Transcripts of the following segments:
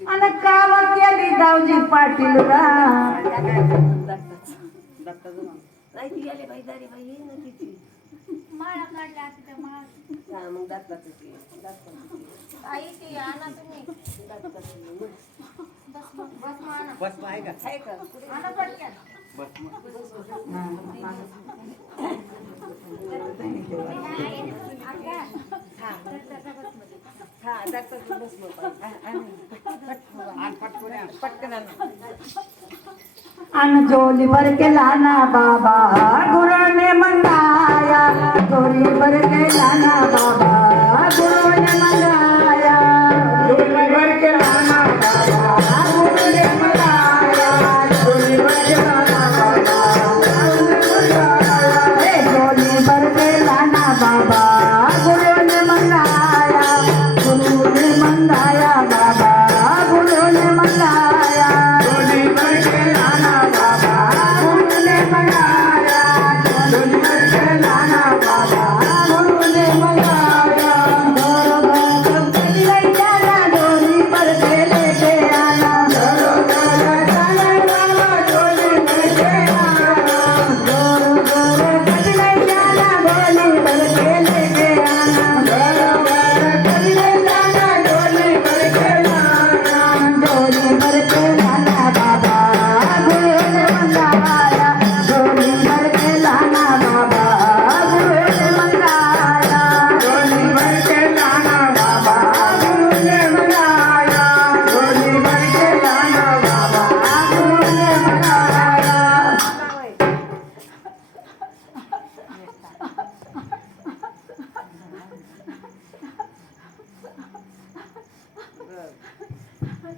आणि काम केली दावजी पाटील नाही ती आले बाई दारी बाई ये ना तिची माळा काढल्या तिथे माळा मग दाखला आई ती आणा तुम्ही बस माना बस आहे का आहे का आणा पटकन बस हा दाखला बस पटकन अन जोली भर के लाना बाबा गुरु ने मंगाया जोली भर के लाना बाबा गुरु ने मंगाया जोली भर के लाना बाबा गुरु ने मंगाया जोली भर के लाना बाबा जोली भर के लाना बाबा गुरु ने मंगाया बाबा गुरु ने मंगाया जोली भर के लाना बाबा गुरु ने मंगाया जोली भर के लाना बाबा गुरु ने मंगाया ले जाना जोली भर के लेके आना जोली भर के आना ले जाना जोली भर के लेके आना ले जाना जोली भर के लाना जोली भर के लाना बाबा गुरु ने मंगाया जोली भर के लाना बाबा गुरु ने मंगाया जोली भर के लाना बाबा गुरु ने मंगाया जोली भर के लाना बाबा गुरु ने मंगाया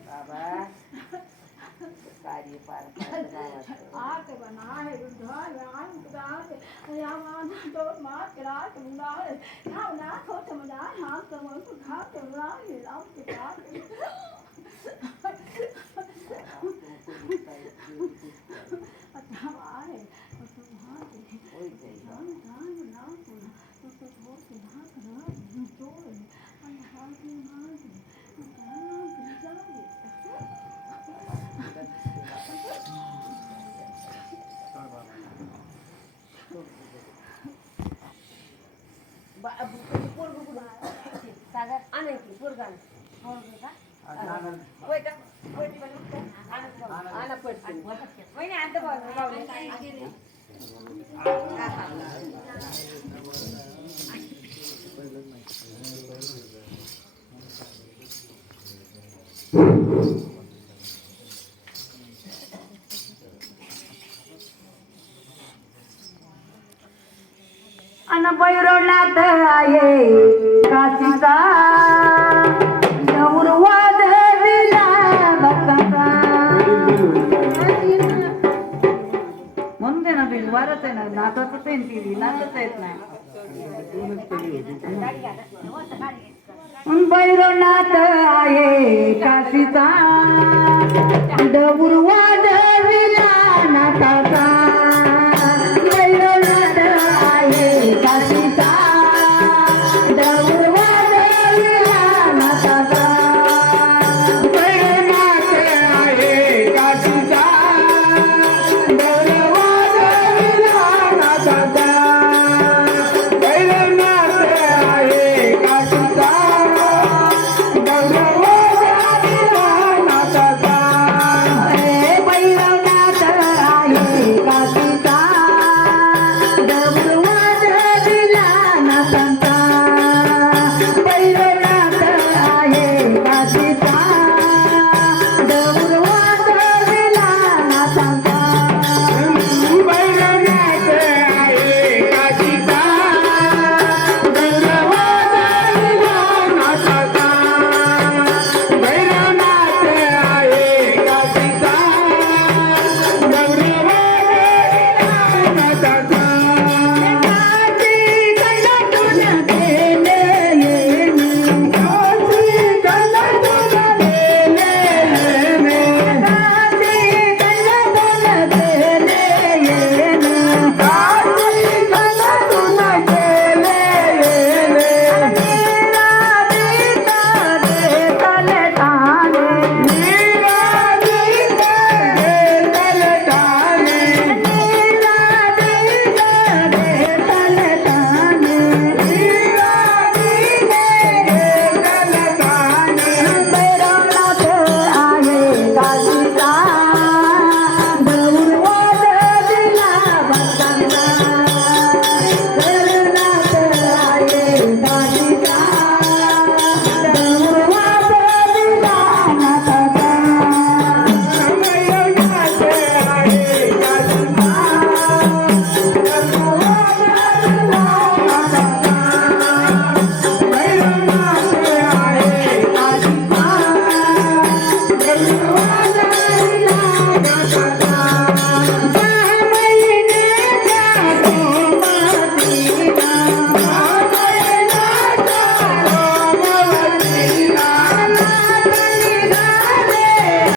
बाबा कार्य पार आके बना है उधार आन उधार या मान तो मां करा तुमना ना ना को समझा हां तो मन को खा तो ना ये लाभ के पास अच्छा आए तो हां ओए जान जान ना तो वो से हां करा तो हां हां सागर आणे की पोरगान होय का आणा पटकन वहिनी आता बावले अन भैरवनाथ आहे काशीचा गौरवाद दिला भक्ताचा म्हणून दे ना बिल वारच आहे ना नाचाच आहे ती नाचत येत नाही भैरवनाथ आहे काशीचा गौरवाद दिला नाचाचा